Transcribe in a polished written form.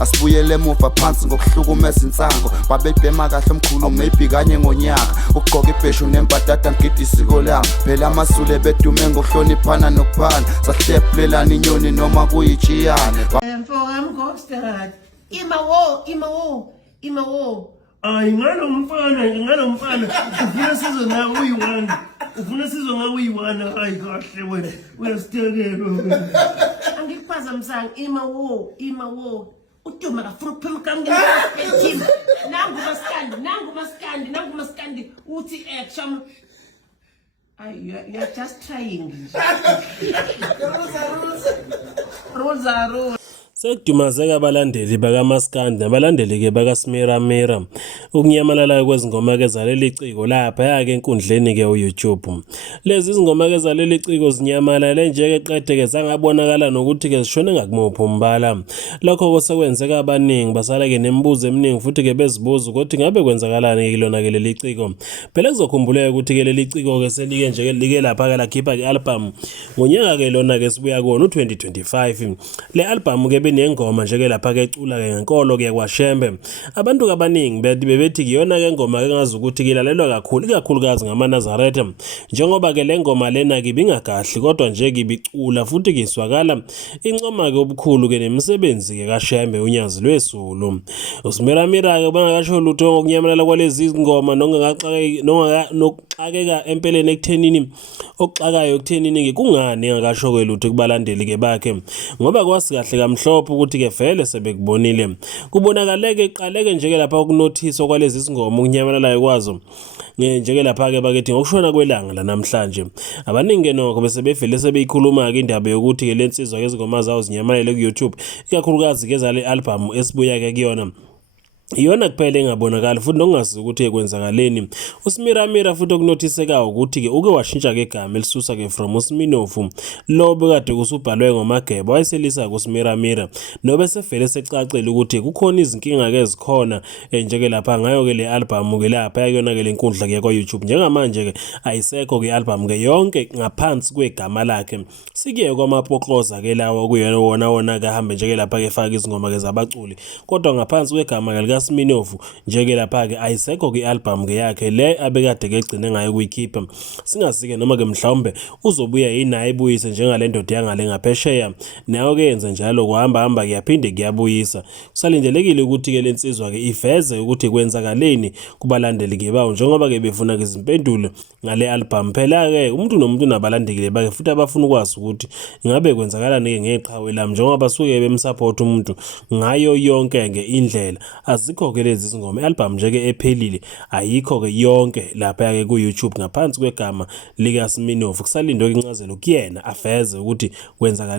Asibuyele emuva phansi ngokuhlukumeza insango babebhema kahle omkhulu maybe kanye ngonyaka ugqoka ibheshu nembadada ngidi isiko lami phela amasule bedume ngokuhloniphana nokuphana sahlephulelana inyoni noma kuyijiyane Ay ngalo mfana ufuna sizwe ngawe uyiwana hayi kahle wena uyasitekela wena angikuphazamisanga imawo uduma kafuna ukuphuma kamngeni nangu maskandi uthi action you're just trying rules. Sekudumazeka abalandeli bakaMaskandi nabalandeli-ke bakaSmiramira ukunyamalala kwezingoma-ke zaleli ciko lapha-ke enkundleni-ke uYouTube. Lezi izingoma-ke zaleli ciko zinyamalale nje-ke qede-ke zangabonakala nokuthi-ke zishone ngakumuphi umbala. Lokho sekwenzeka abaningi basala-ke nemibuzo eminingi futhi-ke bezibuza ukuthi ngabe kwenzakalani kilona-ke leli ciko. Phela kuzokhumbuleka ukuthi-ke leli ciko-ke selike nje-ke like lapha-ke lakhipha i-album ngonyaka-ke lona-ke sibuya kuwona u-2025. Le album-ke nengoma nje ke lapha ke cula ke ngenkolo ke kwaShembe. Abantu abaningi bebethi kuyona ke ingoma ke ngazi ukuthi kilalelwa kakhulu ikakhulukazi ngamaNazaretha njengoba ke le ngoma lena ke bingagahli kodwa nje kibicula futhi kiswakala incoma ke obukhulu ke nemisebenzi ke kaShembe unyazi lwesulu. uSmiramira ke bangakasho lutho ngokunyamalala kwalezi izingoma nokuxakeka empeleni ekuthenini okuxakayo ekuthenini ke kungani ngakasho ke lutho kubalandeli ke bakhe ngoba kwasi kahle kamhlophe ukuthi ke vele sebekubonile kubonakaleke iqaleke nje ke lapha ukunothisa kwalezi izingoma ukunyamalala kwazo nje ke lapha ke bakethi ngokushona kwelanga la namhlanje abaningi nokho bese bevele sebeyikhuluma ke indaba yokuthi ke lensizwa ke izingoma zawo zinyamalele ku YouTube ikakhulukazi ke zale album esibuya ke kuyona iyona kuphela engabonakala futhi nokungazi ukuthi ekwenzakaleni. uSmiramira futhi okunothisekayo ukuthi ke uke washintsha ke igama elisusa ke from uSminofu lo bekade kusubhalwe ngomageba wayeselisa kuSmiramira nobe sefele secacile ukuthi kukhona izinkinga ke ezikhona nje ke lapha ngayo ke le album ke lapha yona ke lenkundla ke kwa YouTube njengamanje ke ayisekho ke album ke yonke ngaphansi kwegama lakhe sikiye kwamapokloza ke lawo kuyona wona ke hambe nje ke lapha ke faka izingoma ke zabaculi kodwa ngaphansi kwegama ke Sminofu nje ke lapha ke ayisekho ke album ke yakhe le abekade ke egcine ngayo kuyikhipha singasike noma ke mhlawumbe uzobuya yinaye ibuyise njengale ndoda yangale ngaphesheya nayo ke yenza njalo kuhamba kuyaphinde kuyabuyisa kusalindelekile ukuthi ke lensizwa ke iveze ukuthi kwenzakaleni kubalandeli ke bawo njengoba ke befuna ke izimpendulo ngale album phela ke umuntu nomuntu nabalandeli bakhe futhi abafuna ukwazi ukuthi ingabe kwenzakalani ke ngeqhawe lami njengoba basuke bemsupport umuntu ngayo yonke ke indlela azikho ke lezi zingoma album nje ke ephelile ayikho ke yonke lapha ke ku YouTube ngaphansi kwegama lika Sminofu kusalindwe ke incazelo kuyena aveze ukuthi kwenzakala